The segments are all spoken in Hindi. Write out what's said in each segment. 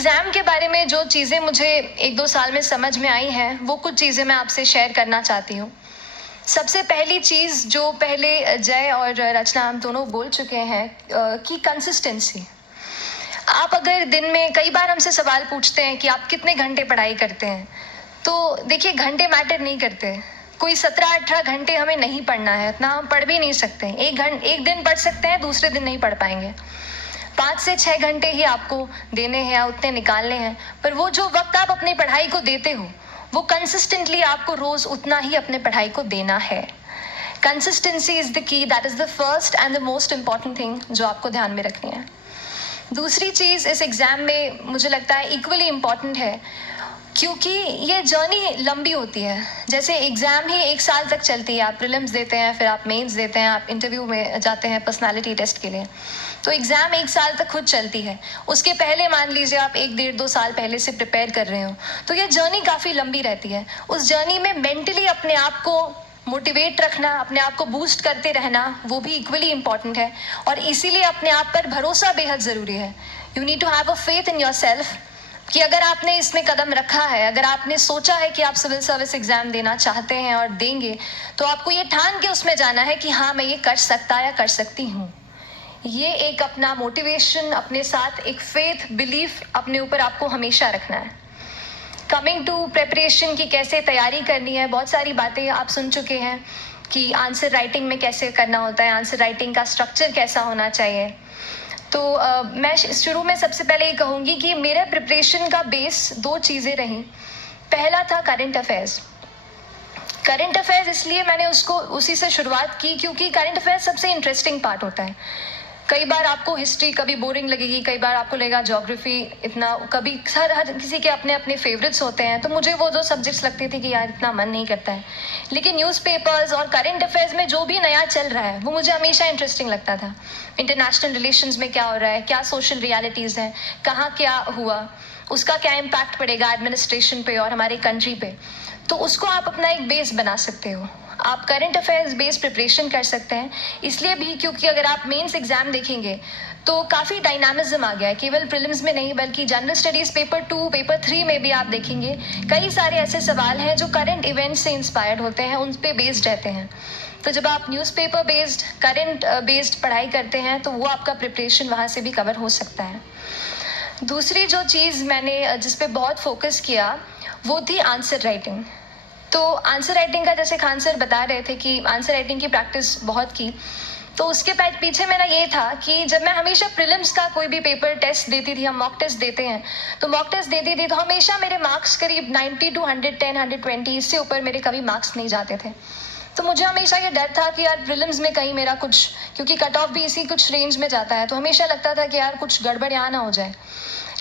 एग्ज़ाम के बारे में जो चीज़ें मुझे 1-2 साल में समझ में आई हैं, वो कुछ चीज़ें मैं आपसे शेयर करना चाहती हूँ। सबसे पहली चीज़ जो पहले जय और रचना हम दोनों बोल चुके हैं कि कंसिस्टेंसी। आप अगर दिन में कई बार हमसे सवाल पूछते हैं कि आप कितने घंटे पढ़ाई करते हैं, तो देखिए घंटे मैटर नहीं करते। कोई 17-18 घंटे हमें नहीं पढ़ना है, इतना हम पढ़ भी नहीं सकते। एक दिन पढ़ सकते हैं, दूसरे दिन नहीं पढ़ पाएँगे। 5 से 6 घंटे ही आपको देने हैं या उतने निकालने हैं, पर वो जो वक्त आप अपनी पढ़ाई को देते हो, वो कंसिस्टेंटली आपको रोज उतना ही अपने पढ़ाई को देना है। Consistency is the key, that is the first and the most important thing जो आपको ध्यान में रखनी है। दूसरी चीज़ इस एग्ज़ाम में मुझे लगता है इक्वली इम्पॉर्टेंट है, क्योंकि ये जर्नी लंबी होती है। जैसे एग्ज़ाम ही 1 साल तक चलती है, आप प्रीलिम्स देते हैं, फिर आप मेंस देते हैं, आप इंटरव्यू में जाते हैं पर्सनालिटी टेस्ट के लिए। तो एग्ज़ाम 1 साल तक खुद चलती है। उसके पहले मान लीजिए आप 1 डेढ़ 2 साल पहले से प्रिपेयर कर रहे हो, तो ये जर्नी काफ़ी लंबी रहती है। उस जर्नी में मेंटली अपने आप को मोटिवेट रखना, अपने आप को बूस्ट करते रहना, वो भी इक्वली इम्पॉर्टेंट है। और इसीलिए अपने आप पर भरोसा बेहद ज़रूरी है। You need to have a faith in yourself कि अगर आपने इसमें कदम रखा है, अगर आपने सोचा है कि आप सिविल सर्विस एग्ज़ाम देना चाहते हैं और देंगे, तो आपको ये ठान के उसमें जाना है कि हाँ, मैं ये कर सकता या कर सकती हूँ। ये एक अपना मोटिवेशन, अपने साथ एक फेथ, बिलीफ अपने ऊपर आपको हमेशा रखना है। कमिंग टू प्रेपरेशन की कैसे तैयारी करनी है, बहुत सारी बातें आप सुन चुके हैं कि आंसर राइटिंग में कैसे करना होता है, आंसर राइटिंग का स्ट्रक्चर कैसा होना चाहिए। तो मैं शुरू में सबसे पहले ये कहूँगी कि मेरे प्रिपरेशन का बेस 2 चीज़ें रहीं। पहला था करंट अफेयर्स। करंट अफेयर्स इसलिए मैंने उसको उसी से शुरुआत की क्योंकि करंट अफेयर्स सबसे इंटरेस्टिंग पार्ट होता है। कई बार आपको हिस्ट्री कभी बोरिंग लगेगी, कई बार आपको लगेगा ज्योग्राफी इतना, कभी हर किसी के अपने अपने फेवरेट्स होते हैं। तो मुझे वो 2 सब्जेक्ट्स लगते थे कि यार इतना मन नहीं करता है, लेकिन न्यूज़पेपर्स और करंट अफेयर्स में जो भी नया चल रहा है वो मुझे हमेशा इंटरेस्टिंग लगता था। इंटरनेशनल रिलेशंस में क्या हो रहा है, क्या सोशल रियलिटीज़ हैं, कहाँ क्या हुआ, उसका क्या इम्पैक्ट पड़ेगा एडमिनिस्ट्रेशन पे और हमारी कंट्री पे। तो उसको आप अपना एक बेस बना सकते हो। आप करंट अफेयर्स बेस्ड प्रिपरेशन कर सकते हैं, इसलिए भी क्योंकि अगर आप मेंस एग्जाम देखेंगे तो काफ़ी डायनामिज्म आ गया है। केवल प्रीलिम्स में नहीं बल्कि जनरल स्टडीज़ पेपर 2, पेपर 3 में भी आप देखेंगे कई सारे ऐसे सवाल हैं जो करंट इवेंट्स से इंस्पायर्ड होते हैं, उन पे बेस्ड रहते हैं। तो जब आप न्यूज़पेपर बेस्ड, करंट बेस्ड पढ़ाई करते हैं तो वो आपका प्रिपरेशन वहाँ से भी कवर हो सकता है। दूसरी जो चीज़ मैंने जिस पे बहुत फोकस किया वो थी आंसर राइटिंग। तो आंसर राइटिंग का जैसे खान सर बता रहे थे कि आंसर राइटिंग की प्रैक्टिस बहुत की, तो उसके पीछे मेरा ये था कि जब मैं हमेशा प्रीलिम्स का कोई भी पेपर टेस्ट देती थी, हम मॉक टेस्ट देते हैं, तो मॉक टेस्ट देती थी तो हमेशा मेरे मार्क्स करीब 90 टू 110, 120, इससे ऊपर मेरे कभी मार्क्स नहीं जाते थे। तो मुझे हमेशा ये डर था कि यार प्रीलिम्स में कहीं मेरा कुछ, क्योंकि कट ऑफ भी इसी कुछ रेंज में जाता है, तो हमेशा लगता था कि यार कुछ गड़बड़ यहाँ ना हो जाए।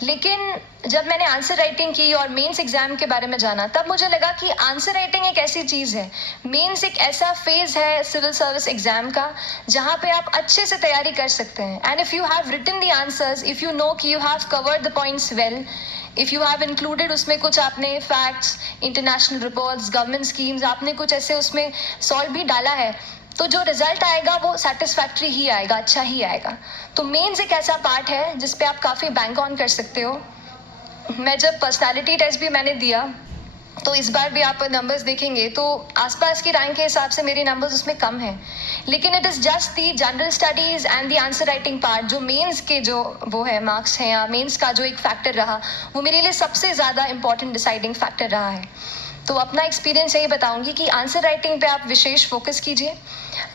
लेकिन जब मैंने आंसर राइटिंग की और मेंस एग्जाम के बारे में जाना, तब मुझे लगा कि आंसर राइटिंग एक ऐसी चीज़ है, मेंस एक ऐसा फेज है सिविल सर्विस एग्जाम का जहाँ पे आप अच्छे से तैयारी कर सकते हैं। And if you have written the answers, if you know कि you have covered the points well, if you have included उसमें कुछ आपने facts, international reports, government schemes, आपने कुछ ऐसे उसमें सॉल्व भी डाला है, तो जो रिजल्ट आएगा वो सेटिस्फैक्ट्री ही आएगा, अच्छा ही आएगा। तो मेंस एक ऐसा पार्ट है जिस पे आप काफ़ी बैंक ऑन कर सकते हो। मैं जब पर्सनालिटी टेस्ट भी मैंने दिया, तो इस बार भी आप नंबर्स देखेंगे तो आसपास की रैंक के हिसाब से मेरे नंबर्स उसमें कम हैं, लेकिन it is just the general studies and the answer writing part, जो मेंस के जो वो है मार्क्स हैं या मेंस का जो एक फैक्टर रहा, वो मेरे लिए सबसे ज़्यादा इंपॉर्टेंट डिसाइडिंग फैक्टर रहा है। तो अपना एक्सपीरियंस यही बताऊंगी कि आंसर राइटिंग पे आप विशेष फोकस कीजिए।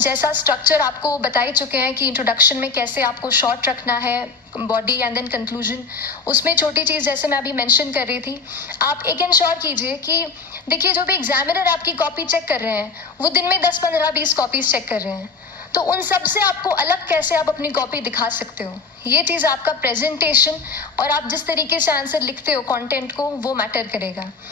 जैसा स्ट्रक्चर आपको बता ही चुके हैं कि इंट्रोडक्शन में कैसे आपको शॉर्ट रखना है, बॉडी एंड देन कंक्लूजन, उसमें छोटी चीज़ जैसे मैं अभी मेंशन कर रही थी, आप एक इंश्योर कीजिए कि देखिए जो भी एग्जामिनर आपकी कॉपी चेक कर रहे हैं वो दिन में 10, 15, 20 कॉपीज चेक कर रहे हैं, तो उन सब से आपको अलग कैसे आप अपनी कॉपी दिखा सकते हो, ये चीज़ आपका प्रेजेंटेशन और आप जिस तरीके से आंसर लिखते हो कंटेंट को, वो मैटर करेगा।